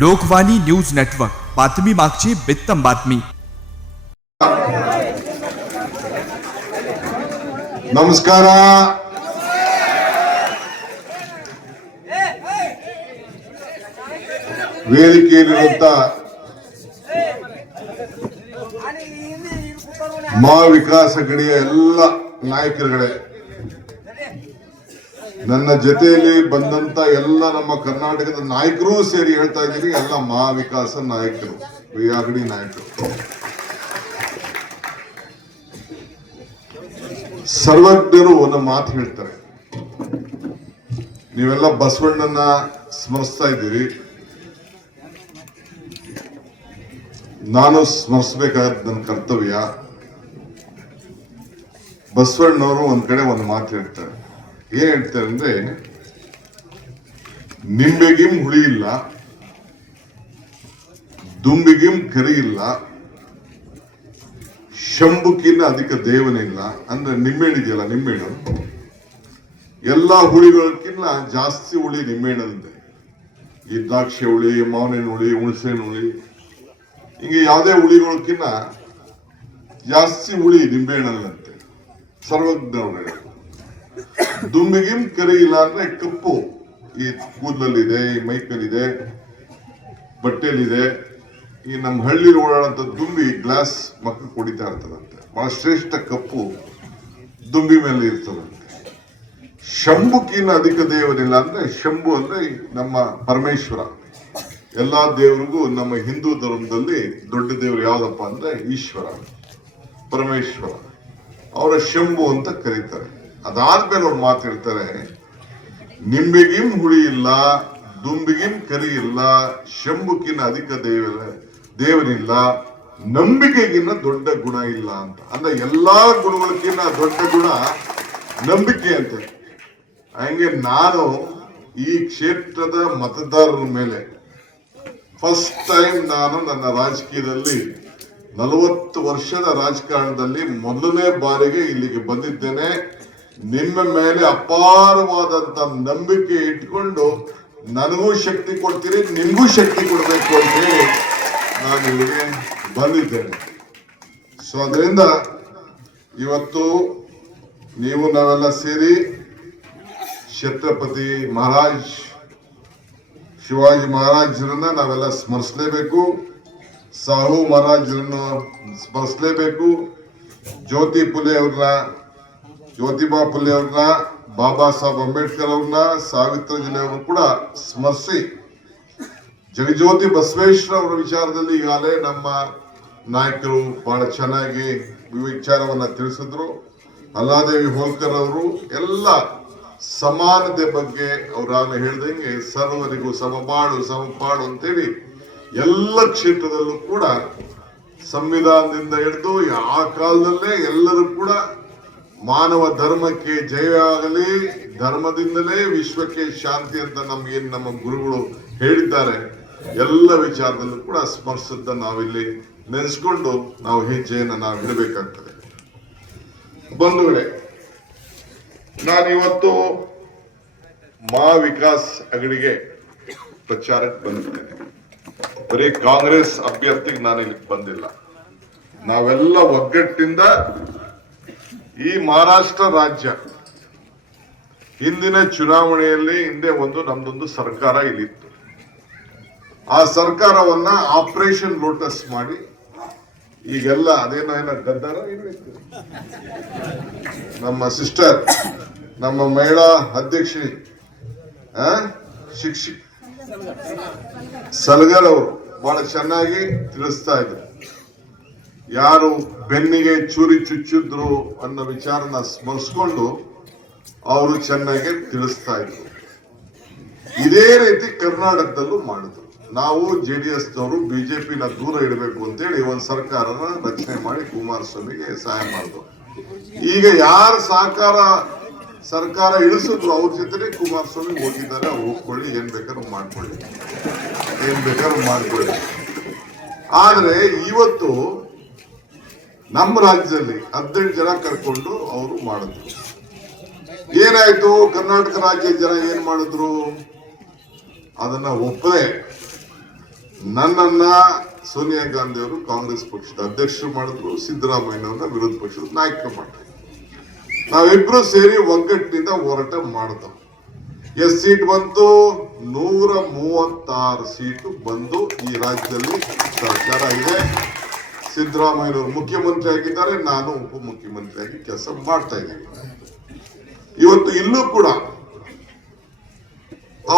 Lokvani news network, बातमी मागची बित्तम बातमी. ನಮಸ್ಕಾರ. ವೇದಿಕೆಯಲ್ಲಿರುವಂತ ಮಾ ವಿಕಾಸ ಅಘಡಿಯ ಎಲ್ಲ ನಾಯಕರುಗಳೇ, ನನ್ನ ಜೊತೆಯಲ್ಲಿ ಬಂದಂತ ಎಲ್ಲ ನಮ್ಮ ಕರ್ನಾಟಕದ ನಾಯಕರು ಸೇರಿ ಹೇಳ್ತಾ ಇದ್ದೀರಿ, ಎಲ್ಲ ಮಹಾ ವಿಕಾಸ ನಾಯಕರು, ಅಘಡಿ ನಾಯಕರು. ಸರ್ವಜ್ಞರು ಒಂದು ಮಾತು ಹೇಳ್ತಾರೆ, ನೀವೆಲ್ಲ ಬಸವಣ್ಣನ ಸ್ಮರಿಸ್ತಾ ಇದ್ದೀರಿ, ನಾನು ಸ್ಮರಿಸಬೇಕಾದ ನನ್ನ ಕರ್ತವ್ಯ. ಬಸವಣ್ಣವರು ಒಂದ್ ಕಡೆ ಒಂದು ಮಾತು ಹೇಳ್ತಾರೆ. ಏನ್ ಹೇಳ್ತಾರೆ ಅಂದ್ರೆ, ನಿಂಬೆಗಿಂ ಹುಳಿ ಇಲ್ಲ, ದುಂಬಿಗಿಂ ಕರಿ ಇಲ್ಲ, ಶಂಭುಕಿನ್ನ ಅಧಿಕ ದೇವನಿಲ್ಲ. ಅಂದ್ರೆ ನಿಂಬೆಹಣ್ಣು ಇದೆಯಲ್ಲ, ನಿಂಬೆಹಣ್ಣು ಎಲ್ಲಾ ಹುಳಿಗಳಕ್ಕಿಂತ ಜಾಸ್ತಿ ಹುಳಿ ನಿಂಬೆಹಣ್ಣಂತೆ. ಈ ದ್ರಾಕ್ಷಿ ಹುಳಿ, ಮಾವಿನ ಹುಳಿ, ಹುಣಸೆಹಣ್ಣು ಹುಳಿ, ಹಿಂಗೆ ಯಾವುದೇ ಹುಳಿಗಳಕ್ಕಿಂತ ಜಾಸ್ತಿ ಹುಳಿ ನಿಂಬೆಹಣ್ಣಲ್ಲಂತೆ. ಸರ್ವಜ್ಞರು ದುಂಬಿಗಿಂ ಕರಿ ಇಲ್ಲ ಅಂದ್ರೆ ಕಪ್ಪು ಈ ಕೂದಲಲ್ಲಿದೆ, ಈ ಮೈಕಲ್ಲಿದೆ, ಬಟ್ಟೆಯಲ್ಲಿದೆ. ಈ ನಮ್ಮ ಹಳ್ಳಿ ಓಡಾಡಂತ ದುಂಬಿ ಗ್ಲಾಸ್ ಮಕ್ಕಳು ಕುಡಿತಾ ಇರ್ತದಂತೆ, ಬಹಳ ಶ್ರೇಷ್ಠ ಕಪ್ಪು ದುಂಬಿ ಮೇಲೆ ಇರ್ತದಂತೆ. ಶಂಭುಕಿನ ಅಧಿಕ ದೇವರಿಲ್ಲ ಅಂದ್ರೆ, ಶಂಭು ಅಂದ್ರೆ ನಮ್ಮ ಪರಮೇಶ್ವರ. ಎಲ್ಲಾ ದೇವರಿಗೂ ನಮ್ಮ ಹಿಂದೂ ಧರ್ಮದಲ್ಲಿ ದೊಡ್ಡ ದೇವರು ಯಾವ್ದಪ್ಪ ಅಂದ್ರೆ ಈಶ್ವರ, ಪರಮೇಶ್ವರ. ಅವರ ಶಂಭು ಅಂತ ಕರೀತಾರೆ. ಅದಾದ್ಮೇಲೆ ಅವ್ರು ಮಾತು ಹೇಳ್ತಾರೆ, ನಿಂಬೆಗಿಂ ಹುಳಿ ಇಲ್ಲ, ದುಂಬಿಗಿಂ ಕರಿ ಇಲ್ಲ, ಶಂಭುಕಿನ ಅಧಿಕ ದೇವರಿಲ್ಲ, ನಂಬಿಕೆಗಿನ್ನ ದೊಡ್ಡ ಗುಣ ಇಲ್ಲ ಅಂತ. ಅಂದ್ರೆ ಎಲ್ಲಾ ಗುಣಗಳಕ್ಕಿಂತ ದೊಡ್ಡ ಗುಣ ನಂಬಿಕೆ ಅಂತ. ಹಂಗೆ ನಾನು ಈ ಕ್ಷೇತ್ರದ ಮತದಾರರ ಮೇಲೆ ಫಸ್ಟ್ ಟೈಮ್ ನಾನು ನನ್ನ ರಾಜಕೀಯದಲ್ಲಿ 40 ವರ್ಷದ ರಾಜಕಾರಣದಲ್ಲಿ ಮೊದಲನೇ ಬಾರಿಗೆ ಇಲ್ಲಿಗೆ ಬಂದಿದ್ದೇನೆ. ನಿಮ್ಮ ಮೇಲೆ ಅಪಾರವಾದಂತ ನಂಬಿಕೆ ಇಟ್ಕೊಂಡು ನನಗೂ ಶಕ್ತಿ ಕೊಡ್ತೀರಿ, ನಿಮಗೂ ಶಕ್ತಿ ಕೊಡಬೇಕು ಅಂತ ಹೇಳಿ ನಾನು ಇಲ್ಲಿಗೆ ಬಂದಿದ್ದೇನೆ. ಸೊ ಅದರಿಂದ ಇವತ್ತು ನೀವು ನಾವೆಲ್ಲ ಸೇರಿ ಛತ್ರಪತಿ ಮಹಾರಾಜ್ ಶಿವಾಜಿ ಮಹಾರಾಜರನ್ನ ನಾವೆಲ್ಲ ಸ್ಮರಿಸಲೇಬೇಕು, ಸಾಹು ಮಹಾರಾಜರನ್ನು ಸ್ಮರಿಸಲೇಬೇಕು, ಜ್ಯೋತಿಬಾ ಫುಲೆ ಅವ್ರನ್ನ, ಬಾಬಾ ಸಾಹೇಬ್ ಅಂಬೇಡ್ಕರ್ ಅವ್ರನ್ನ, ಸಾವಿತ್ರಿ ಅವ್ರನ್ನ ಕೂಡ ಸ್ಮರಿಸಿ, ಜಗಜ್ಯೋತಿ ಬಸವೇಶ್ವರ ಅವರ ವಿಚಾರದಲ್ಲಿ ಈಗಾಗಲೇ ನಮ್ಮ ನಾಯಕರು ಬಹಳ ಚೆನ್ನಾಗಿ ವಿಚಾರವನ್ನ ತಿಳಿಸಿದ್ರು. ಅಲ್ಲಾದೇವಿ ಹೋಳ್ಕರ್ ಅವರು ಎಲ್ಲ ಸಮಾನತೆ ಬಗ್ಗೆ ಅವರಾಗಲೇ ಹೇಳ್ದಂಗೆ ಸರ್ವರಿಗೂ ಸಮಪಾಡು ಅಂತೇಳಿ ಎಲ್ಲ ಕ್ಷೇತ್ರದಲ್ಲೂ ಕೂಡ ಸಂವಿಧಾನದಿಂದ ಹಿಡಿದು ಆ ಕಾಲದಲ್ಲೇ ಎಲ್ಲರೂ ಕೂಡ ಮಾನವ ಧರ್ಮಕ್ಕೆ ಜಯವಾಗಲಿ, ಧರ್ಮದಿಂದಲೇ ವಿಶ್ವಕ್ಕೆ ಶಾಂತಿ ಅಂತ ನಮ್ಮ ಗುರುಗಳು ಹೇಳಿದ್ದಾರೆ. ಎಲ್ಲ ವಿಚಾರದಲ್ಲೂ ಕೂಡ ಸ್ಮರಿಸಿದ್ದ ನಾವಿಲ್ಲಿ ನೆನೆಸ್ಕೊಂಡು ನಾವು ಹೆಜ್ಜೆಯನ್ನು ನಾವು ಇಡಬೇಕಾಗ್ತದೆ. ಬಂಧುಗಳೇ, ನಾನಿವತ್ತು ಮಹಾ ವಿಕಾಸ್ ಅಘಡಿಗೆ ಪ್ರಚಾರಕ್ಕೆ ಬಂದಿದ್ದೇನೆ. ಬರೀ ಕಾಂಗ್ರೆಸ್ ಅಭ್ಯರ್ಥಿಗೆ ನಾನು ಇಲ್ಲಿ ಬಂದಿಲ್ಲ. ನಾವೆಲ್ಲ ಒಗ್ಗಟ್ಟಿಂದ ಈ ಮಹಾರಾಷ್ಟ್ರ ರಾಜ್ಯ ಹಿಂದಿನ ಚುನಾವಣೆಯಲ್ಲಿ ಹಿಂದೆ ನಮ್ದೊಂದು ಸರ್ಕಾರ ಇಲ್ಲಿತ್ತು. ಆ ಸರ್ಕಾರವನ್ನ ಆಪರೇಷನ್ ಲೋಟಸ್ ಮಾಡಿ ಈಗೆಲ್ಲ ಅದೇನೋ ಗದ್ದಾರ ಇರಬೇಕು. ನಮ್ಮ ಸಿಸ್ಟರ್, ನಮ್ಮ ಮಹಿಳಾ ಅಧ್ಯಕ್ಷೆ ಸಲ್ಗರ್ ಅವರು ಬಹಳ ಚೆನ್ನಾಗಿ ತಿಳಿಸ್ತಾ ಇದ್ರು. ಯಾರು ಬೆನ್ನಿಗೆ ಚೂರಿ ಚುಚ್ಚಿದ್ರು ಅನ್ನೋ ವಿಚಾರನ ಸ್ಮರಿಸ್ಕೊಂಡು ಅವರು ಚೆನ್ನಾಗಿ ತಿಳಿಸ್ತಾ ಇದ್ರು. ಇದೇ ರೀತಿ ಕರ್ನಾಟಕದಲ್ಲೂ ಮಾಡಿದ್ರು. ನಾವು JDS ನವರು ಬಿಜೆಪಿನ ದೂರ ಇಡಬೇಕು ಅಂತೇಳಿ ಒಂದು ಸರ್ಕಾರನ ರಚನೆ ಮಾಡಿ ಕುಮಾರಸ್ವಾಮಿಗೆ ಸಹಾಯ ಮಾಡಿದ್ರು. ಈಗ ಯಾರು ಸರ್ಕಾರ ಇಳಿಸಿದ್ರು ಅವ್ರ ಜೊತೆ ಕುಮಾರಸ್ವಾಮಿ ಹೋಗಿದ್ದಾರೆ. ಅವ್ರು ಹೋಗ್ಕೊಳ್ಳಿ, ಏನ್ ಬೇಕಾದ್ರೂ ಮಾಡ್ಕೊಳ್ಳಿ. ಆದ್ರೆ ಇವತ್ತು ನಮ್ಮ ರಾಜ್ಯದಲ್ಲಿ 18 ಜನ ಕರ್ಕೊಂಡು ಅವರು ಮಾಡಿದ್ರು. ಏನಾಯ್ತು? ಕರ್ನಾಟಕ ರಾಜ್ಯದ ಜನ ಏನ್ ಮಾಡಿದ್ರು? ಅದನ್ನ ಒಪ್ಪದೆ ನನ್ನನ್ನ ಸೋನಿಯಾ ಗಾಂಧಿ ಅವರು ಕಾಂಗ್ರೆಸ್ ಪಕ್ಷದ ಅಧ್ಯಕ್ಷರು ಮಾಡಿದ್ರು, ಸಿದ್ದರಾಮಯ್ಯನವ್ರನ್ನ ವಿರೋಧ ಪಕ್ಷದ ನಾಯಕ ಮಾಡಿದ್ರು. ನಾವಿಬ್ರು ಸೇರಿ ಒಗ್ಗಟ್ಟಿನಿಂದ ಹೋರಾಟ ಮಾಡಿದ್ರು. ಎಷ್ಟು ಸೀಟ್ ಬಂತು? 136 ಸೀಟು ಬಂದು ಈ ರಾಜ್ಯದಲ್ಲಿ ಸರ್ಕಾರ ಇದೆ. ಸಿದ್ದರಾಮಯ್ಯನವರು ಮುಖ್ಯಮಂತ್ರಿ ಆಗಿದ್ದಾರೆ, ನಾನು ಉಪಮುಖ್ಯಮಂತ್ರಿಯಾಗಿ ಕೆಲಸ ಮಾಡ್ತಾ ಇದ್ದೀನಿ. ಇವತ್ತು ಇಲ್ಲೂ ಕೂಡ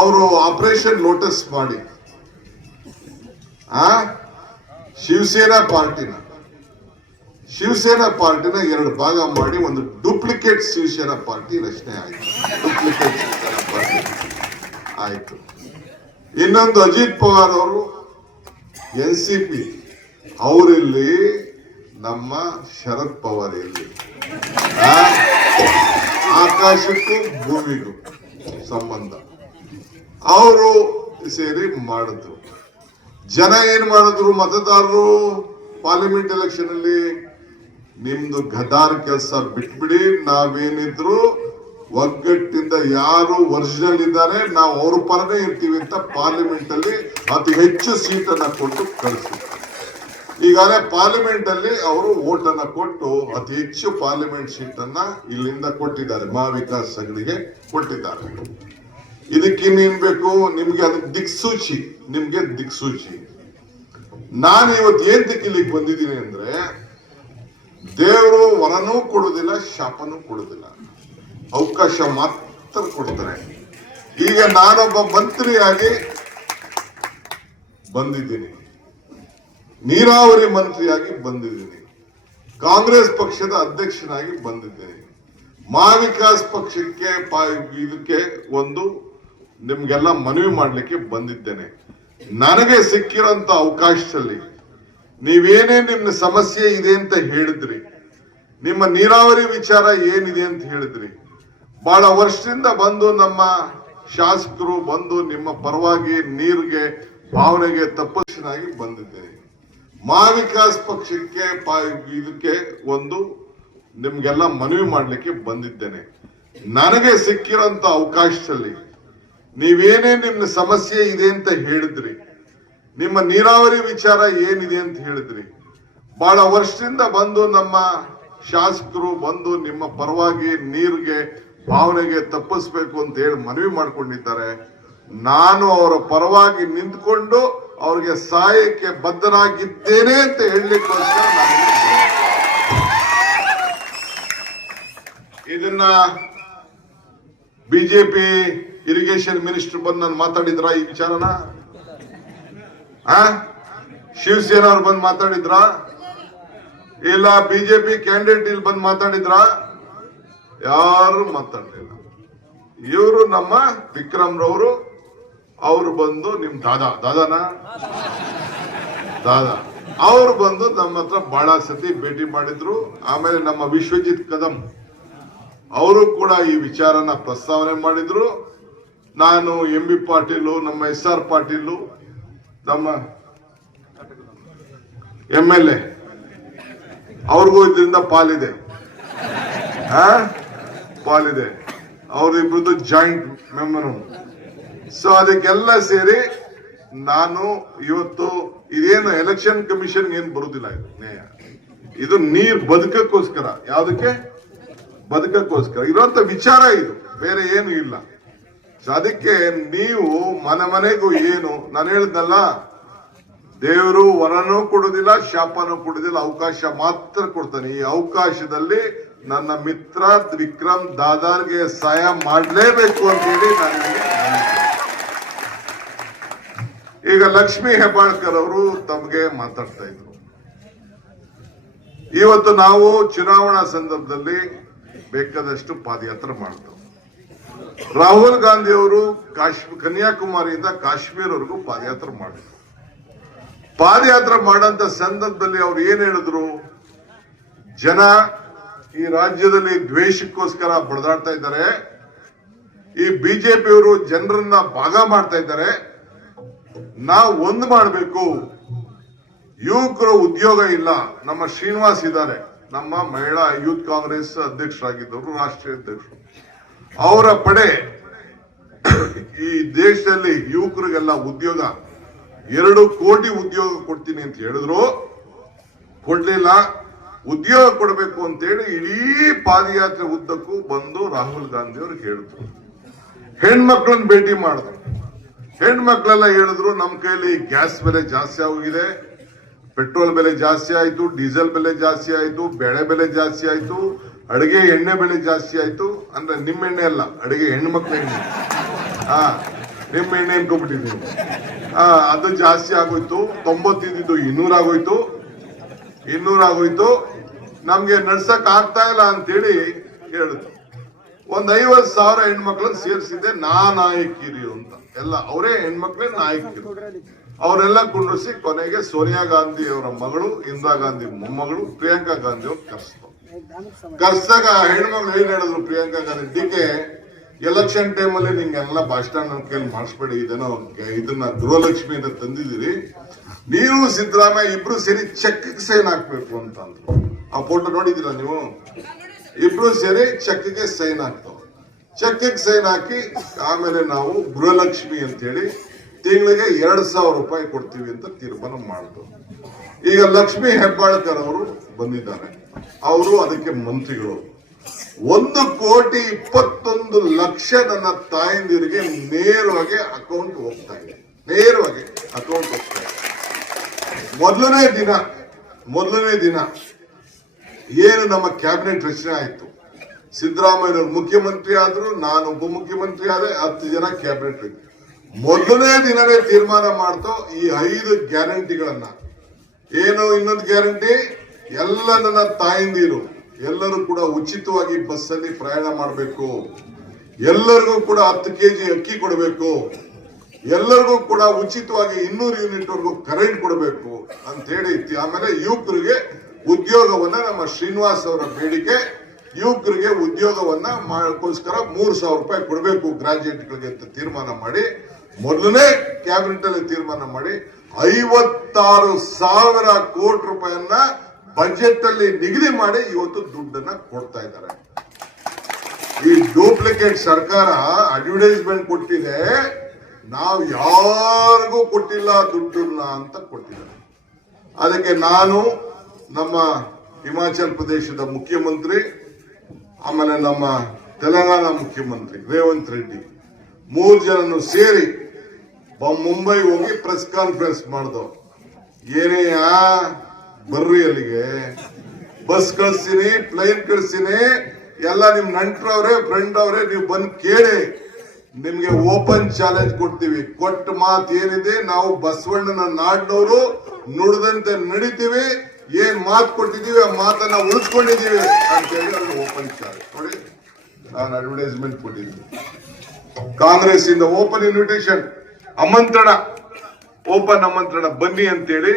ಅವರು ಆಪರೇಷನ್ ನೋಟಿಸ್ ಮಾಡಿ ಶಿವಸೇನಾ ಪಾರ್ಟಿನ 2 ಭಾಗ ಮಾಡಿ ಒಂದು ಡೂಪ್ಲಿಕೇಟ್ ಶಿವಸೇನಾ ಪಾರ್ಟಿ ರಚನೆ ಆಯ್ತು. ಡೂಪ್ಲಿಕೇಟ್ ಶಿವಸೇನಾ ಪಾರ್ಟಿ ಆಯ್ತು. ಇನ್ನೊಂದು ಅಜಿತ್ ಪವಾರ್ ಅವರು NCP ಅವರಲ್ಲಿ, ನಮ್ಮ ಶರದ್ ಪವಾರ್ ಎಲ್ಲಿ? ಆಕಾಶಕ್ಕೂ ಭೂಮಿಗೂ ಸಂಬಂಧ. ಅವರು ಸೇರಿ ಮಾಡಿದ್ರು. ಜನ ಏನ್ ಮಾಡಿದ್ರು? ಮತದಾರರು ಪಾರ್ಲಿಮೆಂಟ್ ಎಲೆಕ್ಷನ್ ಅಲ್ಲಿ ನಿಮ್ದು ಗದಾರ್ ಕೆಲಸ ಬಿಟ್ಬಿಡಿ, ನಾವೇನಿದ್ರು ಒಗ್ಗಟ್ಟಿಂದ ಯಾರು ಒರಿಜಿನಲ್ ಇದ್ದಾರೆ ನಾವು ಅವ್ರ ಪರನೇ ಇರ್ತೀವಿ ಅಂತ ಪಾರ್ಲಿಮೆಂಟ್ ಅಲ್ಲಿ ಅತಿ ಹೆಚ್ಚು ಸೀಟನ್ನ ಕೊಟ್ಟು ಕಳಿಸಿದ್ರು. ಈಗಾಗಲೇ ಪಾರ್ಲಿಮೆಂಟ್ ಅಲ್ಲಿ ಅವರು ಓಟ್ ಅನ್ನ ಕೊಟ್ಟು ಅತಿ ಹೆಚ್ಚು ಪಾರ್ಲಿಮೆಂಟ್ ಸೀಟ್ ಅನ್ನ ಇಲ್ಲಿಂದ ಕೊಟ್ಟಿದ್ದಾರೆ, ಮಹಾವಿಕಾಸ್ ಅಘಡಿಗೆ ಕೊಟ್ಟಿದ್ದಾರೆ. ಇದಕ್ಕೆ ಇನ್ನೇನ್ ಬೇಕು ನಿಮ್ಗೆ? ಅದಕ್ಕೆ ದಿಕ್ಸೂಚಿ. ನಾನು ಇವತ್ತು ಏನ್ ಇಲ್ಲಿಗೆ ಬಂದಿದ್ದೀನಿ ಅಂದ್ರೆ, ದೇವರು ವರನೂ ಕೊಡುದಿಲ್ಲ, ಶಾಪನೂ ಕೊಡುದಿಲ್ಲ, ಅವಕಾಶ ಮಾತ್ರ ಕೊಡ್ತಾರೆ. ಈಗ ನಾನೊಬ್ಬ ಮಂತ್ರಿಯಾಗಿ ಬಂದಿದ್ದೀನಿ, ನೀರಾವರಿ ಮಂತ್ರಿಯಾಗಿ ಬಂದಿದ್ದೀನಿ, ಕಾಂಗ್ರೆಸ್ ಪಕ್ಷದ ಅಧ್ಯಕ್ಷನಾಗಿ ಬಂದಿದ್ದೇನೆ, ಮಹಾವಿಕಾಸ್ ಪಕ್ಷಕ್ಕೆ ಇದಕ್ಕೆ ಒಂದು ನಿಮ್ಗೆಲ್ಲ ಮನವಿ ಮಾಡ್ಲಿಕ್ಕೆ ಬಂದಿದ್ದೇನೆ. ನನಗೆ ಸಿಕ್ಕಿರೋಂತ ಅವಕಾಶದಲ್ಲಿ ನೀವೇನೇ ನಿಮ್ಮ ಸಮಸ್ಯೆ ಇದೆ ಅಂತ ಹೇಳಿದ್ರಿ, ನಿಮ್ಮ ನೀರಾವರಿ ವಿಚಾರ ಏನಿದೆ ಅಂತ ಹೇಳಿದ್ರಿ, ಬಹಳ ವರ್ಷದಿಂದ ಬಂದು ನಮ್ಮ ಶಾಸಕರು ಬಂದು ನಿಮ್ಮ ಪರವಾಗಿ ನೀರಿಗೆ ಭಾವನೆಗೆ ತಪಸ್ಸಿನಾಗಿ ಬಂದಿದ್ದೇನೆ. ಮಹಾವಿಕಾಸ್ ಪಕ್ಷಕ್ಕೆ ಇದಕ್ಕೆ ಒಂದು ನಿಮ್ಗೆಲ್ಲ ಮನವಿ ಮಾಡ್ಲಿಕ್ಕೆ ಬಂದಿದ್ದೇನೆ. ನನಗೆ ಸಿಕ್ಕಿರೋಂತ ಅವಕಾಶದಲ್ಲಿ ನೀವೇನೇ ನಿಮ್ಮ ಸಮಸ್ಯೆ ಇದೆ ಅಂತ ಹೇಳಿದ್ರಿ, ನಿಮ್ಮ ನೀರಾವರಿ ವಿಚಾರ ಏನಿದೆ ಅಂತ ಹೇಳಿದ್ರಿ, ಬಹಳ ವರ್ಷದಿಂದ ಬಂದು ನಮ್ಮ ಶಾಸಕರು ಬಂದು ನಿಮ್ಮ ಪರವಾಗಿ ನೀರಿಗೆ ಭಾವನೆಗೆ ತಪ್ಪಿಸ್ಬೇಕು ಅಂತ ಹೇಳಿ ಮನವಿ ಮಾಡ್ಕೊಂಡಿದ್ದಾರೆ. ನಾನು ಅವರ ಪರವಾಗಿ ನಿಂತ್ಕೊಂಡು ಅವ್ರಿಗೆ ಸಹಾಯಕ್ಕೆ ಬದ್ಧನಾಗಿದ್ದೇನೆ ಅಂತ ಹೇಳಲಿಕ್ಕೋಸ್ಕರ ನಾನು ಇದನ್ನ ಬಿಜೆಪಿ ಇರಿಗೇಷನ್ ಮಿನಿಸ್ಟರ್ ಬಂದು ನಾನು ಮಾತಾಡಿದ್ರ ಈ ವಿಚಾರನ? ಶಿವಸೇನಾ ಅವ್ರು ಬಂದು ಮಾತಾಡಿದ್ರ? ಇಲ್ಲ ಬಿಜೆಪಿ ಕ್ಯಾಂಡಿಡೇಟ್ ಇಲ್ಲಿ ಬಂದು ಮಾತಾಡಿದ್ರ? ಯಾರು ಮಾತಾಡ್ಲಿಲ್ಲ. ಇವರು ನಮ್ಮ ವಿಕ್ರಮ್ ರವರು, ಅವರು ಬಂದು ನಿಮ್ ದಾದಾನ ಅವ್ರು ಬಂದು ನಮ್ಮ ಹತ್ರ ಬಹಳ ಸತಿ ಭೇಟಿ ಮಾಡಿದ್ರು. ಆಮೇಲೆ ನಮ್ಮ ವಿಶ್ವಜಿತ್ ಕದಂ ಅವರು ಕೂಡ ಈ ವಿಚಾರನ ಪ್ರಸ್ತಾವನೆ ಮಾಡಿದ್ರು. ನಾನು MB ಪಾಟೀಲು, ನಮ್ಮ SR ಪಾಟೀಲು, ನಮ್ಮ MLA ಅವ್ರಿಗೂ ಇದರಿಂದ ಪಾಲಿದೆ. ಅವ್ರಿಬ್ರದ್ದು ಜಾಯಿಂಟ್ ಮೆಂಬರ್. ಸೊ ಅದಕ್ಕೆಲ್ಲ ಸೇರಿ ನಾನು ಇವತ್ತು ಇದೇನು ಎಲೆಕ್ಷನ್ ಕಮಿಷನ್ ಏನ್ ಬರುದಿಲ್ಲ, ಇದು ನೀರ್ ಬದುಕಕ್ಕೋಸ್ಕರ, ಯಾವ್ದಕ್ಕೆ? ಬದುಕಕ್ಕೋಸ್ಕರ ಇರುವಂತ ವಿಚಾರ ಇದು, ಬೇರೆ ಏನು ಇಲ್ಲ. ಸೊ ಅದಕ್ಕೆ ನೀವು ಮನೆಗೂ ಏನು ನಾನು ಹೇಳಿದ್ನಲ್ಲ, ದೇವರು ವರನೂ ಕೊಡುದಿಲ್ಲ, ಶಾಪನೂ ಕೊಡುದಿಲ್ಲ, ಅವಕಾಶ ಮಾತ್ರ ಕೊಡ್ತಾನೆ. ಈ ಅವಕಾಶದಲ್ಲಿ ನನ್ನ ಮಿತ್ರ ವಿಕ್ರಮ್ ದಾದಾರ್ಗೆ ಸಹಾಯ ಮಾಡಲೇಬೇಕು ಅಂತ ಹೇಳಿ ನಾನು ಈಗ ಲಕ್ಷ್ಮೀ ಹೆಬ್ಬಾಳ್ಕರ್ ಅವರು ತಮಗೆ ಮಾತಾಡ್ತಾ ಇದ್ರು. ಇವತ್ತು ನಾವು ಚುನಾವಣಾ ಸಂದರ್ಭದಲ್ಲಿ ಬೇಕಾದಷ್ಟು ಪಾದಯಾತ್ರೆ ಮಾಡ್ತೇವೆ. ರಾಹುಲ್ ಗಾಂಧಿ ಅವರು ಕನ್ಯಾಕುಮಾರಿಯಿಂದ ಕಾಶ್ಮೀರವರೆಗೂ ಪಾದಯಾತ್ರೆ ಮಾಡಿದ್ರು. ಪಾದಯಾತ್ರೆ ಮಾಡಂತ ಸಂದರ್ಭದಲ್ಲಿ ಅವ್ರು ಏನ್ ಹೇಳಿದ್ರು? ಜನ ಈ ರಾಜ್ಯದಲ್ಲಿ ದ್ವೇಷಕ್ಕೋಸ್ಕರ ಬಡದಾಡ್ತಾ ಇದ್ದಾರೆ, ಈ ಬಿಜೆಪಿಯವರು ಜನರನ್ನ ಭಾಗ ಮಾಡ್ತಾ ಇದ್ದಾರೆ, ನಾವು ಒಂದು ಮಾಡಬೇಕು. ಯುವಕರು ಉದ್ಯೋಗ ಇಲ್ಲ. ನಮ್ಮ ಶ್ರೀನಿವಾಸ್ ಇದ್ದಾರೆ, ನಮ್ಮ ಮಹಿಳಾ ಯೂತ್ ಕಾಂಗ್ರೆಸ್ ಅಧ್ಯಕ್ಷರಾಗಿದ್ದವರು, ರಾಷ್ಟ್ರೀಯ ಅಧ್ಯಕ್ಷರು. ಅವರ ಪಡೆ ಈ ದೇಶದಲ್ಲಿ ಯುವಕರಿಗೆಲ್ಲ ಉದ್ಯೋಗ 2 ಕೋಟಿ ಉದ್ಯೋಗ ಕೊಡ್ತೀನಿ ಅಂತ ಹೇಳಿದ್ರು, ಕೊಡ್ಲಿಲ್ಲ. ಉದ್ಯೋಗ ಕೊಡಬೇಕು ಅಂತೇಳಿ ಇಡೀ ಪಾದಯಾತ್ರೆ ಉದ್ದಕ್ಕೂ ಬಂದು ರಾಹುಲ್ ಗಾಂಧಿ ಅವರು ಹೇಳಿದ್ರು. ಹೆಣ್ಮಕ್ಳನ್ನ ಭೇಟಿ ಮಾಡಿದ್ರು. ಹೆಣ್ಮಕ್ಳೆಲ್ಲ ಹೇಳಿದ್ರು, ನಮ್ಮ ಕೈಲಿ ಗ್ಯಾಸ್ ಬೆಲೆ ಜಾಸ್ತಿ ಆಗಿದೆ, ಪೆಟ್ರೋಲ್ ಬೆಲೆ ಜಾಸ್ತಿ ಆಯ್ತು, ಡೀಸೆಲ್ ಬೆಲೆ ಜಾಸ್ತಿ ಆಯ್ತು, ಬೆಳೆ ಬೆಲೆ ಜಾಸ್ತಿ ಆಯ್ತು, ಅಡಿಗೆ ಎಣ್ಣೆ ಬೆಲೆ ಜಾಸ್ತಿ ಆಯ್ತು. ಅಂದ್ರೆ ನಿಮ್ಮ ಎಣ್ಣೆ ಅಲ್ಲ, ಅಡಿಗೆ ಹೆಣ್ಮಕ್ಳ ಎಣ್ಣೆ. ನಿಮ್ಮ ಎಣ್ಣೆ ಅನ್ಕೊಂಡ್ಬಿಟ್ಟಿದ್ದೀವಿ. ಅದು ಜಾಸ್ತಿ ಆಗೋಯ್ತು. 90 ಇದ್ದಿದ್ದು 200 ಆಗೋಯ್ತು. ನಮ್ಗೆ ನಡ್ಸಕ್ ಆಗ್ತಾ ಇಲ್ಲ ಅಂತೇಳಿ ಹೇಳಿದ್ರು. 50,000 ಹೆಣ್ಮಕ್ಳನ್ನ ಸೇರಿಸಿದ್ದೆ ನಾಯಕಿರಿ ಅಂತ. ಎಲ್ಲ ಅವರೇ ಹೆಣ್ಮಕ್ಳೇ ನಾಯಕಿರು. ಅವರೆಲ್ಲ ಕುಂಡ್ರಿಸಿ ಕೊನೆಗೆ ಸೋನಿಯಾ ಗಾಂಧಿ ಅವರ ಮಗಳು, ಇಂದಿರಾ ಗಾಂಧಿ ಮೊಮ್ಮಗಳು, ಪ್ರಿಯಾಂಕಾ ಗಾಂಧಿ ಅವ್ರು ಕರ್ಸಿದಾಗ ಹೆಣ್ಮಕ್ಳು ಏನ್ ಹೇಳಿದ್ರು, ಪ್ರಿಯಾಂಕಾ ಗಾಂಧಿ ಡಿಕೆ ಎಲೆಕ್ಷನ್ ಟೈಮಲ್ಲಿ ನಿಂಗೆಲ್ಲ ಭಾಷಣ ನನ್ನ ಕೈಲಿ ಮಾಡಿಸ್ಬೇಡಿ, ಇದನ್ನ ಗೃಹಲಕ್ಷ್ಮಿ ಅಂತ ತಂದಿದ್ದೀರಿ, ನೀವು ಸಿದ್ದರಾಮಯ್ಯ ಇಬ್ರು ಸೇರಿ ಚೆಕ್ ಸೈನ್ ಹಾಕ್ಬೇಕು ಅಂತ ಅಂದ್ರು. ಆ ಫೋಟೋ ನೋಡಿದಿರ ನೀವು? ಇಬ್ರು ಸೇರಿ ಚೆಕ್ಗೆ ಸೈನ್ ಹಾಕ್ತಾವ. ಚೆಕ್ಗೆ ಸೈನ್ ಹಾಕಿ ಆಮೇಲೆ ನಾವು ಗೃಹಲಕ್ಷ್ಮಿ ಅಂತ ಹೇಳಿ ತಿಂಗಳಿಗೆ 2,000 ರೂಪಾಯಿ ಕೊಡ್ತೀವಿ ಅಂತ ತೀರ್ಮಾನ ಮಾಡಿದ್ರು. ಈಗ ಲಕ್ಷ್ಮಿ ಹೆಬ್ಬಾಳ್ಕರ್ ಅವರು ಬಂದಿದ್ದಾರೆ. ಅವರು ಅದಕ್ಕೆ ಮಂತ್ರಿಗಳು. 1,21,00,000 ನನ್ನ ತಾಯಂದಿರಿಗೆ ನೇರವಾಗಿ ಅಕೌಂಟ್ ಹೋಗ್ತಾ ಇದೆ. ಮೊದಲನೇ ದಿನ ಏನು ನಮ್ಮ ಕ್ಯಾಬಿನೆಟ್ ರಚನೆ ಆಯ್ತು, ಸಿದ್ದರಾಮಯ್ಯನವರು ಮುಖ್ಯಮಂತ್ರಿ ಆದ್ರು, ನಾನು ಉಪಮುಖ್ಯಮಂತ್ರಿ ಆದೆ, 10 ಜನ ಕ್ಯಾಬಿನೆಟ್. ಮೊದಲನೇ ದಿನವೇ ತೀರ್ಮಾನ ಮಾಡ್ತು ಈ 5 ಗ್ಯಾರಂಟಿಗಳನ್ನ. ಏನು ಇನ್ನೊಂದು ಗ್ಯಾರಂಟಿ, ಎಲ್ಲ ನನ್ನ ತಾಯಂದಿರು ಎಲ್ಲರೂ ಕೂಡ ಉಚಿತವಾಗಿ ಬಸ್ಸಲ್ಲಿ ಪ್ರಯಾಣ ಮಾಡಬೇಕು, ಎಲ್ಲರಿಗೂ ಕೂಡ 10 kg ಅಕ್ಕಿ ಕೊಡಬೇಕು, ಎಲ್ಲರಿಗೂ ಕೂಡ ಉಚಿತವಾಗಿ 200 ಯೂನಿಟ್ ವರೆಗೂ ಕರೆಂಟ್ ಕೊಡಬೇಕು ಅಂತ ಹೇಳಿ. ಆಮೇಲೆ ಯುವಕರಿಗೆ ಉದ್ಯೋಗವನ್ನ, ನಮ್ಮ ಶ್ರೀನಿವಾಸ್ ಅವರ ಬೇಡಿಕೆ, ಯುವಕರಿಗೆ ಉದ್ಯೋಗವನ್ನ ಮಾಡೋಕ್ಕೋಸ್ಕರ 3,000 ರೂಪಾಯಿ ಕೊಡಬೇಕು ಗ್ರಾಜುಯೇಟ್ಗಳಿಗೆ ಅಂತ ತೀರ್ಮಾನ ಮಾಡಿ, ಮೊದಲನೇ ಕ್ಯಾಬಿನೆಟ್ ಅಲ್ಲಿ ತೀರ್ಮಾನ ಮಾಡಿ 56,000 ಕೋಟಿ ರೂಪಾಯಿಯನ್ನ ಬಜೆಟ್ ಅಲ್ಲಿ ನಿಗದಿ ಮಾಡಿ ಇವತ್ತು ದುಡ್ಡನ್ನ ಕೊಡ್ತಾ ಇದ್ದಾರೆ. ಈ ಡೂಪ್ಲಿಕೇಟ್ ಸರ್ಕಾರ ಅಡ್ವರ್ಟೈಸ್ಮೆಂಟ್ ಕೊಟ್ಟಿದೆ, ನಾವು ಯಾರಿಗೂ ಕೊಟ್ಟಿಲ್ಲ ದುಡ್ಡನ್ನ ಅಂತ ಕೊಟ್ಟಿದ್ದಾರೆ. ಅದಕ್ಕೆ ನಾನು, ನಮ್ಮ ಹಿಮಾಚಲ್ ಪ್ರದೇಶದ ಮುಖ್ಯಮಂತ್ರಿ, ಆಮೇಲೆ ನಮ್ಮ ತೆಲಂಗಾಣ ಮುಖ್ಯಮಂತ್ರಿ ರೇವಂತ್ ರೆಡ್ಡಿ 3 ಜನನು ಸೇರಿ ಮುಂಬೈ ಹೋಗಿ ಪ್ರೆಸ್ ಕಾನ್ಫರೆನ್ಸ್ ಮಾಡ್ದೋ. ಏನೇಯ ಬರ್ರಿ ಅಲ್ಲಿಗೆ, ಬಸ್ ಕಳಿಸ್ತೀನಿ, ಪ್ಲೈನ್ ಕಳಿಸ್ತೀನಿ, ಎಲ್ಲ ನಿಮ್ ನಂಟ್ರವ್ರೆ ಫ್ರೆಂಡ್ ಅವ್ರೆ, ನೀವು ಬಂದ್ ಕೇಳಿ, ನಿಮ್ಗೆ ಓಪನ್ ಚಾಲೆಂಜ್ ಕೊಡ್ತೀವಿ. ಕೊಟ್ಟ ಮಾತು ಏನಿದೆ, ನಾವು ಬಸವಣ್ಣನ ನಾಡಿನವರು ನುಡಿದಂತೆ ನಡಿತೀವಿ, ಏನ್ ಮಾತು ಕೊಟ್ಟಿದೀವಿ ಆ ಮಾತನ್ನ ಉಳಿಸ್ಕೊಂಡಿದೀವಿ ಅಂತ ಹೇಳಿ ಅದು ಓಪನ್ ಚಾಲೆಂಜ್. ನೋಡಿ, ನಾನು ಅಡ್ವರ್ಟೈಸ್ಮೆಂಟ್ ಕೊಟ್ಟಿದ್ದೀನಿ. ಕಾಂಗ್ರೆಸ್ ಇಂದ ಓಪನ್ ಇನ್ವಿಟೇಷನ್, ಓಪನ್ ಆಮಂತ್ರಣ ಬನ್ನಿ ಅಂತೇಳಿ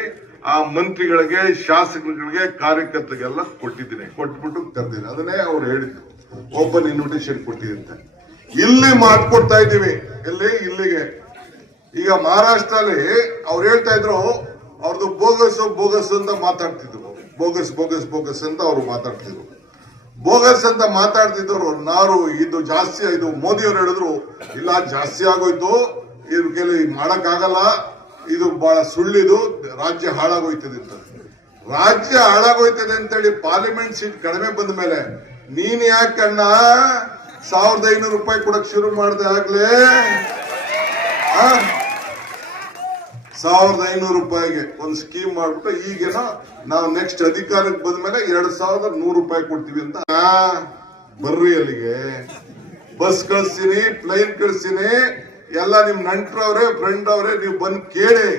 ಆ ಮಂತ್ರಿಗಳಿಗೆ, ಶಾಸಕರುಗಳಿಗೆ, ಕಾರ್ಯಕರ್ತರಿಗೆಲ್ಲ ಕೊಟ್ಟಿದ್ದೀನಿ, ಕೊಟ್ಬಿಟ್ಟು ಕರೆದಿದ್ದೀನಿ. ಅದನ್ನೇ ಅವ್ರು ಹೇಳಿದ್ರು, ಓಪನ್ ಇನ್ವಿಟೇಷನ್ ಕೊಟ್ಟಿದ್ದಂತೆ. ಇಲ್ಲಿ ಮಾತು ಕೊಡ್ತಾ ಇದ್ದೀವಿ. ಇಲ್ಲಿಗೆ ಈಗ ಮಹಾರಾಷ್ಟ್ರಲ್ಲಿ ಅವ್ರು ಹೇಳ್ತಾ ಇದ್ರು, ಅವ್ರದ್ದು ಬೋಗಸ್ ಅಂತ ಮಾತಾಡ್ತಿದ್ರು. ಬೋಗಸ್ ಅಂತ ಅವ್ರು ಮಾತಾಡ್ತಿದ್ರು. ಬೋಗಸ್ ಅಂತ ಮಾತಾಡ್ತಿದ್ರು. ಇದು ಜಾಸ್ತಿ ಆಯ್ತು. ಮೋದಿ ಅವರು ಹೇಳಿದ್ರು, ಇಲ್ಲ ಜಾಸ್ತಿ ಆಗೋಯ್ತು, ಇವ್ರ ಕೈಲಿ ಮಾಡಕ್ ಆಗಲ್ಲ, ಇದು ಬಹಳ ಸುಳ್ಳಿದು, ರಾಜ್ಯ ಹಾಳಾಗೋಯ್ತದೆ ಅಂತ. ರಾಜ್ಯ ಹಾಳಾಗೋಯ್ತದೆ ಅಂತೇಳಿ ಪಾರ್ಲಿಮೆಂಟ್ ಸೀಟ್ ಕಡಿಮೆ ಬಂದ ಮೇಲೆ ನೀನ್ ಯಾಕಣ್ಣ 1,500 ರೂಪಾಯಿ ಕೊಡಕ್ ಶುರು ಮಾಡಿದೆ? ಆಗ್ಲೇ 1,500 ರೂಪಾಯಿಗೆ ಒಂದು ಸ್ಕೀಮ್ ಮಾಡ್ಬಿಟ್ಟು ಈಗೇನ ನಾವು ನೆಕ್ಸ್ಟ್ ಅಧಿಕಾರಕ್ಕೆ ಬಂದ್ಮೇಲೆ 2,100 ರೂಪಾಯಿ ಕೊಡ್ತೀವಿ ಅಂತ. ಬರ್ರಿ ಅಲ್ಲಿಗೆ, ಬಸ್ ಕಳಿಸ್ತೀನಿ, ಪ್ಲೈನ್ ಕಳಿಸ್ತೀನಿ, ಎಲ್ಲ ನಿಮ್ ನಂಟ್ರವ್ರೆ ಫ್ರೆಂಡ್ ಅವ್ರೆ, ನೀವು ಬಂದ್ ಕೇಳಿ,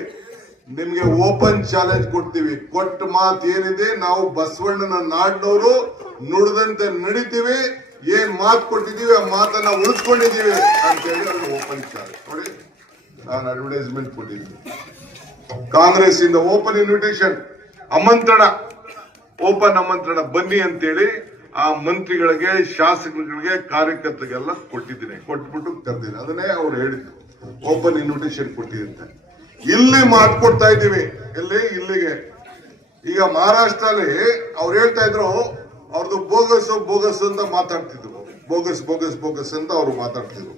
ನಿಮ್ಗೆ ಓಪನ್ ಚಾಲೆಂಜ್ ಕೊಡ್ತೀವಿ. ಕೊಟ್ಟ ಮಾತು ಏನಿದೆ, ನಾವು ಬಸವಣ್ಣನ ನಾಡಿನವರು ನುಡಿದಂತೆ ನಡಿತೀವಿ, ಏನ್ ಮಾತು ಕೊಟ್ಟಿದೀವಿ ಆ ಮಾತನ್ನ ಉಳಿಸ್ಕೊಂಡಿದೀವಿ ಅಂತ ಹೇಳಿ ಅದು ಓಪನ್ ಚಾಲೆಂಜ್. ನೋಡಿ, ನಾನು ಅಡ್ವರ್ಟೈಸ್ಮೆಂಟ್ ಕೊಟ್ಟಿದ್ದೀನಿ. ಕಾಂಗ್ರೆಸ್ ಇಂದ ಓಪನ್ ಇನ್ವಿಟೇಷನ್, ಓಪನ್ ಆಮಂತ್ರಣ ಬನ್ನಿ ಅಂತೇಳಿ ಆ ಮಂತ್ರಿಗಳಿಗೆ, ಶಾಸಕರುಗಳಿಗೆ, ಕಾರ್ಯಕರ್ತರಿಗೆಲ್ಲ ಕೊಟ್ಟಿದ್ದೀನಿ, ಕೊಟ್ಬಿಟ್ಟು ಕರೆದಿದ್ದೀನಿ. ಅದನ್ನೇ ಅವ್ರು ಹೇಳಿದ್ರು, ಓಪನ್ ಇನ್ವಿಟೇಷನ್ ಕೊಟ್ಟಿದ್ದಂತೆ. ಇಲ್ಲಿ ಮಾತು ಕೊಡ್ತಾ ಇದ್ದೀವಿ. ಇಲ್ಲಿಗೆ ಈಗ ಮಹಾರಾಷ್ಟ್ರಲ್ಲಿ ಅವ್ರು ಹೇಳ್ತಾ ಇದ್ರು, ಅವ್ರದ್ದು ಬೋಗಸ್ ಅಂತ ಮಾತಾಡ್ತಿದ್ರು. ಬೋಗಸ್ ಅಂತ ಅವ್ರು ಮಾತಾಡ್ತಿದ್ರು.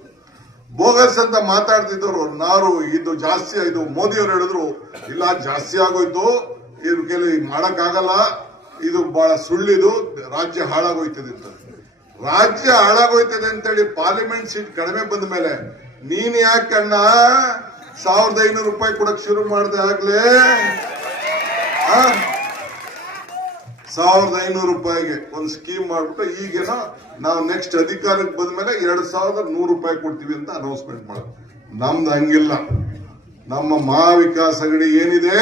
ಬೋಗಸ್ ಅಂತ ಮಾತಾಡ್ತಿದ್ದವರು ನಾರು ಇದು ಜಾಸ್ತಿ ಆಯ್ತು. ಮೋದಿಯವರು ಹೇಳಿದ್ರು ಇಲ್ಲ ಜಾಸ್ತಿ ಆಗೋಯ್ತು, ಇದು ಕೆಲವು ಮಾಡಕ್ ಆಗಲ್ಲ, ಇದು ಬಹಳ ಸುಳ್ಳಿದು, ರಾಜ್ಯ ಹಾಳಾಗೋಯ್ತದೆ ಅಂತ. ರಾಜ್ಯ ಹಾಳಾಗೋಯ್ತದೆ ಅಂತೇಳಿ ಪಾರ್ಲಿಮೆಂಟ್ ಸೀಟ್ ಕಡಿಮೆ ಬಂದ ಮೇಲೆ ನೀನ್ ಯಾಕಣ್ಣ 1500 ರೂಪಾಯಿ ಕೊಡಕ್ ಶುರು ಮಾಡಿದೆ ಆಗ್ಲೇ? 1500 ರೂಪಾಯಿಗೆ ಒಂದು ಸ್ಕೀಮ್ ಮಾಡ್ಬಿಟ್ಟು ಈಗೇನೋ ನಾವು ನೆಕ್ಸ್ಟ್ ಅಧಿಕಾರಕ್ಕೆ ಬಂದ್ಮೇಲೆ 2100 ರೂಪಾಯಿ ಕೊಡ್ತೀವಿ ಅಂತ ಅನೌನ್ಸ್ಮೆಂಟ್ ಮಾಡೋದು. ನಮ್ದು ಹಂಗಿಲ್ಲ. ನಮ್ಮ ಮಹಾವಿಕಾಸ್ ಅಘಡಿ ಏನಿದೆ,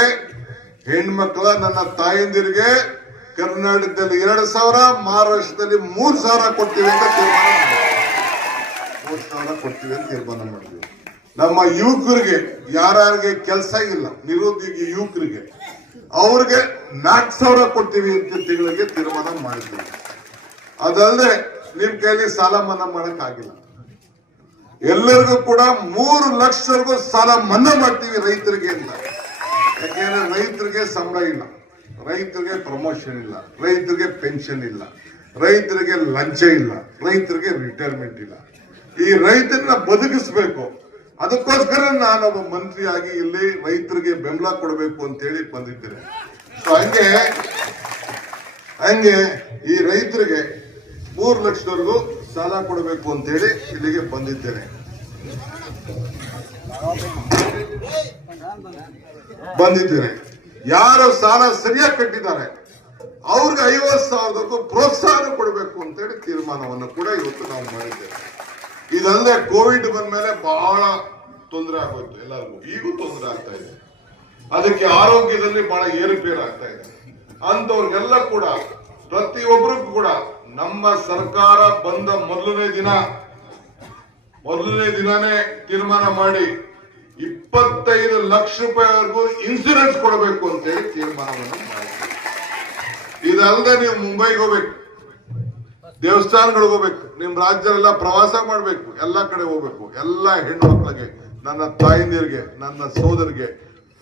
ಹೆಣ್ಮಕ್ಳ ನನ್ನ ತಾಯಂದಿರಿಗೆ ಕರ್ನಾಟಕದಲ್ಲಿ 2000, ಮಹಾರಾಷ್ಟ್ರದಲ್ಲಿ 3000 ಕೊಡ್ತೀವಿ ಅಂತ ತೀರ್ಮಾನ ಮಾಡಿದ್ವಿ. 3000 ಕೊಡ್ತೀವಿ ಅಂತ ತೀರ್ಮಾನ ಮಾಡಿದ್ವಿ. ನಮ್ಮ ಯುವಕರಿಗೆ ಯಾರಿಗೆ ಕೆಲಸ ಇಲ್ಲ, ನಿರುದ್ಯೋಗಿ ಯುವಕರಿಗೆ ಅವ್ರಿಗೆ 4000 ಕೊಡ್ತೀವಿ ಅಂತ ತಿಂಗಳಿಗೆ ತೀರ್ಮಾನ ಮಾಡಿದ್ವಿ. ಅದಲ್ಲದೆ ನಿಮ್ ಕೈಲಿ ಸಾಲ ಮನ್ನಾ ಮಾಡಕ್ ಆಗಿಲ್ಲ. ಎಲ್ಲರಿಗೂ ಕೂಡ 3 ಲಕ್ಷವರೆಗೂ ಸಾಲ ಮನ್ನಾ ಮಾಡ್ತೀವಿ ರೈತರಿಗೆ ಅಂತ. ಯಾಕೆಂದ್ರೆ ರೈತರಿಗೆ ಸಂಬಳ ಇಲ್ಲ, ರೈತರಿಗೆ ಪ್ರಮೋಷನ್ ಇಲ್ಲ, ರೈತರಿಗೆ ಪೆನ್ಷನ್ ಇಲ್ಲ, ರೈತರಿಗೆ ಲಂಚ ಇಲ್ಲ, ರೈತರಿಗೆ ರಿಟೈರ್ಮೆಂಟ್ ಇಲ್ಲ. ಈ ರೈತರನ್ನ ಬದುಕಿಸ್ಬೇಕು. ಅದಕ್ಕೋಸ್ಕರ ನಾನೊಬ್ಬ ಮಂತ್ರಿಯಾಗಿ ಇಲ್ಲಿ ರೈತರಿಗೆ ಬೆಂಬಲ ಕೊಡಬೇಕು ಅಂತ ಹೇಳಿ ಬಂದಿದ್ದೇನೆ. ಸೊ ಹಂಗೆ ಈ ರೈತರಿಗೆ 3 ಲಕ್ಷದವರೆಗೂ ಸಾಲ ಕೊಡಬೇಕು ಅಂತ ಹೇಳಿ ಇಲ್ಲಿಗೆ ಬಂದಿದ್ದೇನೆ. ಯಾರು ಸಾಲ ಸರಿಯಾಗಿ ಕಟ್ಟಿದ್ದಾರೆ ಅವ್ರಿಗೆ 50,000 ಪ್ರೋತ್ಸಾಹ ಕೊಡಬೇಕು ಅಂತ ಹೇಳಿ ತೀರ್ಮಾನವನ್ನು ಕೂಡ ಇವತ್ತು ನಾವು ಮಾಡಿದ್ದೇವೆ. ಇದಲ್ಲದೆ ಕೋವಿಡ್ ಬಂದ ಮೇಲೆ ಬಹಳ ತೊಂದರೆ ಆಗೋಯ್ತು ಎಲ್ಲರಿಗೂ, ಈಗೂ ತೊಂದರೆ ಆಗ್ತಾ ಇದೆ. ಅದಕ್ಕೆ ಆರೋಗ್ಯದಲ್ಲಿ ಬಹಳ ಏರುಪೇರು ಆಗ್ತಾ ಇದೆ. ಅಂತವ್ರಿಗೆಲ್ಲ ಕೂಡ ಪ್ರತಿಯೊಬ್ಬರಿಗೂ ಕೂಡ ನಮ್ಮ ಸರ್ಕಾರ ಬಂದ ಮೊದಲನೇ ದಿನನೇ ತೀರ್ಮಾನ ಮಾಡಿ 25 ಲಕ್ಷ ರೂಪಾಯಿವರೆಗೂ ಇನ್ಸೂರೆನ್ಸ್ ಕೊಡಬೇಕು ಅಂತ ಹೇಳಿ ತೀರ್ಮಾನವನ್ನು ಮಾಡಿದ್ದೀವಿ. ಇದಲ್ಲದೆ ನೀವು ಮುಂಬೈಗೆ ಹೋಗ್ಬೇಕು, ದೇವಸ್ಥಾನಗಳಿಗೆ ಹೋಗ್ಬೇಕು, ನಿಮ್ ರಾಜ್ಯದಲ್ಲ ಪ್ರವಾಸ ಮಾಡ್ಬೇಕು, ಎಲ್ಲಾ ಕಡೆ ಹೋಗ್ಬೇಕು. ಎಲ್ಲ ಹೆಣ್ಣು ಮಕ್ಕಳಿಗೆ, ನನ್ನ ತಾಯಂದಿರಿಗೆ, ನನ್ನ ಸೋದರಿಗೆ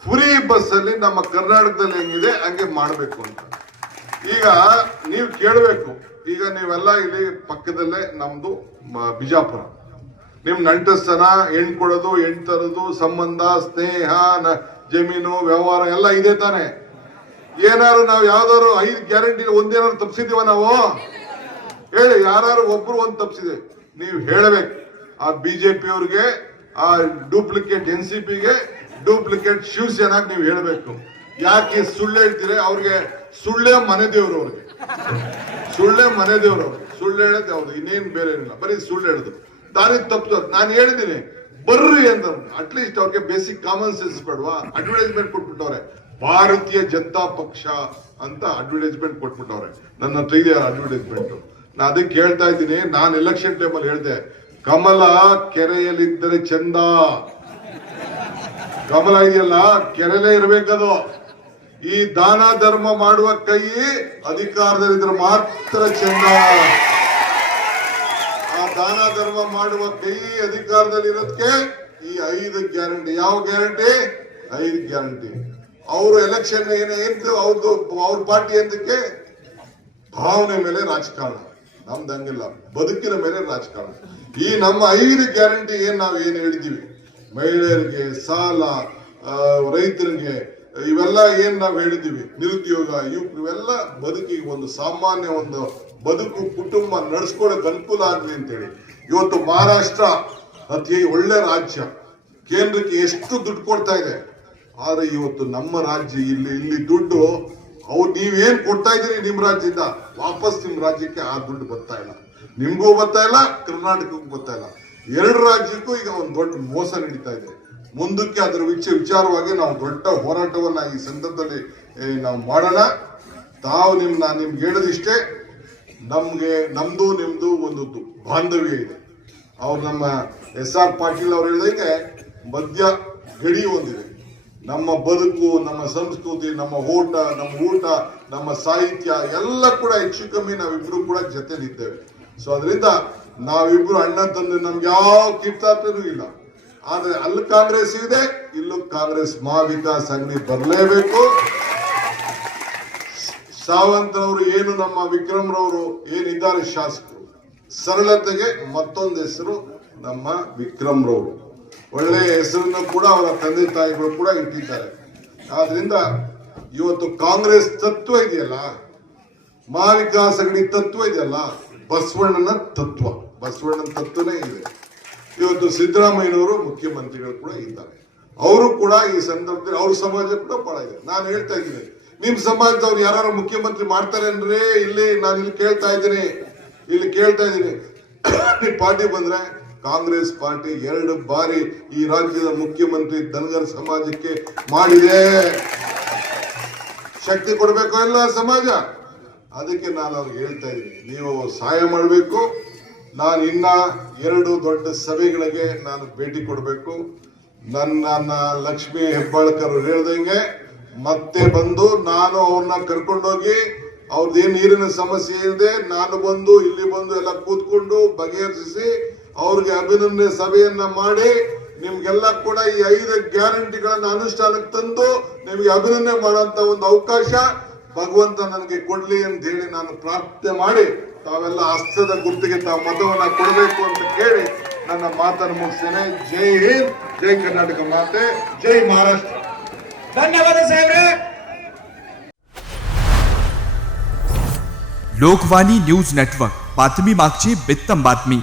ಫ್ರೀ ಬಸ್ ಅಲ್ಲಿ ನಮ್ಮ ಕರ್ನಾಟಕದಲ್ಲಿ ಹೆಂಗಿದೆ ಹಂಗೆ ಮಾಡ್ಬೇಕು ಅಂತ. ಈಗ ನೀವು ಕೇಳಬೇಕು, ಈಗ ನೀವೆಲ್ಲ ಇಲ್ಲಿ ಪಕ್ಕದಲ್ಲೇ ನಮ್ದು ಬಿಜಾಪುರ, ನಿಮ್ ನಂಟಸ್ತನ, ಹೆಣ್ ಕೊಡೋದು, ಹೆಣ್ ತರೋದು, ಸಂಬಂಧ, ಸ್ನೇಹ, ಜಮೀನು ವ್ಯವಹಾರ ಎಲ್ಲ ಇದೆ ತಾನೆ. ಏನಾದ್ರು ನಾವು ಯಾವ್ದಾದ್ರು 5 ಗ್ಯಾರಂಟಿ ಒಂದೇನಾದ್ರು ತಪ್ಪಿಸಿದೀವ ನಾವು? ಹೇಳಿ, ಯಾರು ಒಬ್ರು ಒಂದ್ ತಪ್ಪಿಸಿದೆ ನೀವು ಹೇಳಬೇಕು. ಆ ಬಿಜೆಪಿ ಅವ್ರಿಗೆ, ಆ ಡೂಪ್ಲಿಕೇಟ್ NCPಗೆ, ಡೂಪ್ಲಿಕೇಟ್ ಶಿವಸೇನಾಗ್ ನೀವು ಹೇಳಬೇಕು. ಯಾಕೆ ಸುಳ್ಳು ಹೇಳ್ತೀರಿ? ಅವ್ರಿಗೆ ಸುಳ್ಳೇ ಮನೆ ದೇವ್ರು, ಅವ್ರಿಗೆ ಸುಳ್ಳೇ ಮನೆ ದೇವ್ರು. ಅವ್ರಿಗೆ ಸುಳ್ಳು ಹೇಳೋದು ಯಾವ್ದು, ಇನ್ನೇನ್ ಬೇರೆ ಏನಿಲ್ಲ, ಬರೀ ಸುಳ್ಳು ಹೇಳುದು. ದಾರಿ ತಪ್ಪಿಸೋದು. ನಾನು ಹೇಳಿದ್ದೀನಿ ಬರ್ರಿ ಅಂತ. ಅಟ್ಲೀಸ್ಟ್ ಅವ್ರಿಗೆ ಬೇಸಿಕ್ ಕಾಮನ್ ಸೆನ್ಸ್ ಬೇಡವಾ? ಅಡ್ವರ್ಟೈಸ್ಮೆಂಟ್ ಕೊಟ್ಬಿಟ್ಟವ್ರೆ, ಭಾರತೀಯ ಜನತಾ ಪಕ್ಷ ಅಂತ ಅಡ್ವರ್ಟೈಸ್ಮೆಂಟ್ ಕೊಟ್ಬಿಟ್ಟವ್ರೆ. ನನ್ನ ಹತ್ರ ಇದೆ ಅಡ್ವರ್ಟೈಸ್ಮೆಂಟ್. ನಾ ಅದಕ್ಕೆ ಹೇಳ್ತಾ ಇದ್ದೀನಿ, ನಾನು ಎಲೆಕ್ಷನ್ ಟೈಮಲ್ಲಿ ಹೇಳ್ದೆ, ಕಮಲ ಕೆರೆಯಲ್ಲಿದ್ದರೆ ಚಂದ. ಕಮಲ ಇದೆಯಲ್ಲ ಕೆರೆಲೇ ಇರ್ಬೇಕದು. ಈ ದಾನ ಧರ್ಮ ಮಾಡುವ ಕೈ ಅಧಿಕಾರದಲ್ಲಿದ್ರೆ ಮಾತ್ರ ಚಂದ. ಆ ದಾನ ಧರ್ಮ ಮಾಡುವ ಕೈ ಅಧಿಕಾರದಲ್ಲಿ ಇರೋದಕ್ಕೆ ಈ 5 ಗ್ಯಾರಂಟಿ. ಯಾವ ಗ್ಯಾರಂಟಿ? 5 ಗ್ಯಾರಂಟಿ. ಅವರು ಎಲೆಕ್ಷನ್ ಏನು ಅವ್ರದ್ದು, ಅವ್ರ ಪಾರ್ಟಿ ಎಂದಕ್ಕೆ ಭಾವನೆ ಮೇಲೆ ರಾಜಕಾರಣ. ನಮ್ದು ಹಂಗಿಲ್ಲ, ಬದುಕಿನ ಮೇಲೆ ರಾಜಕಾರಣ. ಈ ನಮ್ಮ 5 ಗ್ಯಾರಂಟಿ ನಾವ್ ಏನ್ ಹೇಳಿದೀವಿ, ಮಹಿಳೆಯರಿಗೆ ಸಾಲ, ರೈತರಿಗೆ, ಇವೆಲ್ಲ ಏನ್ ನಾವ್ ಹೇಳಿದೀವಿ, ನಿರುದ್ಯೋಗ, ಇವೆಲ್ಲ ಬದುಕಿಗೆ ಒಂದು ಸಾಮಾನ್ಯ ಒಂದು ಬದುಕು, ಕುಟುಂಬ ನಡೆಸ್ಕೊಳ್ಳೋಕೆ ಅನುಕೂಲ ಆಗ್ಲಿ ಅಂತೇಳಿ ಇವತ್ತು ಮಹಾರಾಷ್ಟ್ರ ಅತಿ ಒಳ್ಳೆ ರಾಜ್ಯ, ಕೇಂದ್ರಕ್ಕೆ ಎಷ್ಟು ದುಡ್ಡು ಕೊಡ್ತಾ ಇದೆ. ಆದ್ರೆ ಇವತ್ತು ನಮ್ಮ ರಾಜ್ಯ ಇಲ್ಲಿ ದುಡ್ಡು ನೀವೇನ್ ಕೊಡ್ತಾ ಇದೀರಿ ನಿಮ್ ರಾಜ್ಯದಿಂದ ವಾಪಸ್ ನಿಮ್ ರಾಜ್ಯಕ್ಕೆ ಆ ದುಡ್ಡು ಬರ್ತಾ ಇಲ್ಲ. ನಿಮ್ಗೂ ಬರ್ತಾ ಇಲ್ಲ, ಕರ್ನಾಟಕಕ್ಕೂ ಬರ್ತಾ ಇಲ್ಲ. 2 ರಾಜ್ಯಕ್ಕೂ ಈಗ ಒಂದು ದೊಡ್ಡ ಮೋಸ ನಡೀತಾ ಇದೆ. ಮುಂದಕ್ಕೆ ಅದರ ವಿಚಾರವಾಗಿ ನಾವು ದೊಡ್ಡ ಹೋರಾಟವನ್ನ ಈ ಸಂದರ್ಭದಲ್ಲಿ ನಾವು ಮಾಡೋಣ. ನಾನು ನಿಮ್ಗೆ ಹೇಳೋದಿಷ್ಟೇ, ನಮ್ದು ನಿಮ್ದು ಒಂದು ಬಾಂಧವ್ಯ ಇದೆ. ಅವ್ರು ನಮ್ಮ SR ಪಾಟೀಲ್ ಅವ್ರು ಹೇಳಿದಂಗೆ ಮಧ್ಯ ಗಡಿ ಒಂದಿದೆ. ನಮ್ಮ ಬದುಕು, ನಮ್ಮ ಸಂಸ್ಕೃತಿ, ನಮ್ಮ ಊಟ, ನಮ್ಮ ಸಾಹಿತ್ಯ ಎಲ್ಲ ಕೂಡ ಹೆಚ್ಚು ಕಮ್ಮಿ ನಾವಿಬ್ರು ಕೂಡ ಜೊತೆಲಿದ್ದೇವೆ. ಸೊ ಅದರಿಂದ ನಾವಿಬ್ರು ಅಣ್ಣ ತಂದೆ, ನಮ್ಗೆ ಯಾವ ಕಿತ್ತಾಟನೂ ಇಲ್ಲ. ಆದ್ರೆ ಅಲ್ಲಿ ಕಾಂಗ್ರೆಸ್ ಇದೆ, ಇಲ್ಲೂ ಕಾಂಗ್ರೆಸ್ ಮಹಾವಿಕಾಸ್ ಅಘಡಿ ಬರಲೇಬೇಕು. ಸಾವಂತ್ ರವರು ಏನು, ನಮ್ಮ ವಿಕ್ರಮ್ ರವರು ಏನಿದ್ದಾರೆ ಶಾಸಕರು, ಸರಳತೆಗೆ ಮತ್ತೊಂದು ಹೆಸರು ನಮ್ಮ ವಿಕ್ರಮ್ ರವರು. ಒಳ್ಳೆಯ ಹೆಸರನ್ನು ಕೂಡ ಅವರ ತಂದೆ ತಾಯಿಗಳು ಕೂಡ ಇಟ್ಟಿದ್ದಾರೆ. ಆದ್ರಿಂದ ಇವತ್ತು ಕಾಂಗ್ರೆಸ್ ತತ್ವ ಇದೆಯಲ್ಲ, ಮಹಾವಿಕಾಸ್ ಅಘಡಿ ತತ್ವ ಇದೆಯಲ್ಲ, ಬಸವಣ್ಣನ ತತ್ವನೇ ಇದೆ. ಇವತ್ತು ಸಿದ್ದರಾಮಯ್ಯನವರು ಮುಖ್ಯಮಂತ್ರಿಗಳು ಕೂಡ ಇದ್ದಾರೆ. ಅವರು ಕೂಡ ಈ ಸಂದರ್ಭದಲ್ಲಿ ಅವ್ರ ಸಮಾಜ ಕೂಡ ಬಹಳ ಇದೆ. ನಾನು ಹೇಳ್ತಾ ಇದ್ದೀನಿ, ನಿಮ್ ಸಮಾಜದವ್ರು ಯಾರು ಮುಖ್ಯಮಂತ್ರಿ ಮಾಡ್ತಾರೆ ಅಂದ್ರೆ ನಾನು ಇಲ್ಲಿ ಕೇಳ್ತಾ ಇದ್ದೀನಿ ಪಾರ್ಟಿ ಬಂದ್ರೆ ಕಾಂಗ್ರೆಸ್ ಪಾರ್ಟಿ 2 ಬಾರಿ ಈ ರಾಜ್ಯದ ಮುಖ್ಯಮಂತ್ರಿ ಧನಗರ್ ಸಮಾಜಕ್ಕೆ ಮಾಡಿದೆ. ಶಕ್ತಿ ಕೊಡಬೇಕು ಎಲ್ಲ ಸಮಾಜ. ಅದಕ್ಕೆ ನಾನು ಅವ್ರಿಗೆ ಹೇಳ್ತಾ ಇದ್ದೀನಿ, ನೀವು ಸಹಾಯ ಮಾಡಬೇಕು. ನಾನು ಇನ್ನ 2 ದೊಡ್ಡ ಸಭೆಗಳಿಗೆ ನಾನು ಭೇಟಿ ಕೊಡಬೇಕು. ನನ್ನ ಲಕ್ಷ್ಮೀ ಹೆಬ್ಬಾಳ್ಕರ್ ಹೇಳ್ದಂಗೆ ಮತ್ತೆ ಬಂದು ನಾನು ಅವ್ರನ್ನ ಕರ್ಕೊಂಡೋಗಿ ಅವ್ರದ್ದೇನು ನೀರಿನ ಸಮಸ್ಯೆ ಇದೆ, ನಾನು ಬಂದು ಇಲ್ಲಿ ಬಂದು ಎಲ್ಲ ಕೂತ್ಕೊಂಡು ಬಗೆಹರಿಸಿ ಅವ್ರಿಗೆ ಅಭಿನಂದನೆ ಸಭೆಯನ್ನ ಮಾಡಿ ನಿಮ್ಗೆಲ್ಲ ಕೂಡ ಈ 5 ಗ್ಯಾರಂಟಿಗಳನ್ನ ಅನುಷ್ಠಾನಕ್ಕೆ ತಂದು ನಿಮ್ಗೆ ಅಭಿನಂದನೆ ಮಾಡುವಂತ ಒಂದು ಅವಕಾಶ ಭಗವಂತ ನನಗೆ ಕೊಡ್ಲಿ ಅಂತ ಹೇಳಿ ನಾನು ಪ್ರಾರ್ಥನೆ ಮಾಡಿ ತಾವೆಲ್ಲ ಹಸ್ತದ ಗುರುತಿಗೆ ತಾವು ಮತವನ್ನ ಕೊಡಬೇಕು ಅಂತ ಕೇಳಿ ನನ್ನ ಮಾತನ್ನು ಮುಗಿಸ್ತೇನೆ. ಜೈ ಹಿಂದ್, ಜೈ ಕರ್ನಾಟಕ ಮಾತೆ, ಜೈ ಮಹಾರಾಷ್ಟ್ರ. धन्यवाद साहेब. लोकवाणी न्यूज नेटवर्क, बातमी मागची बेत्तम बातमी.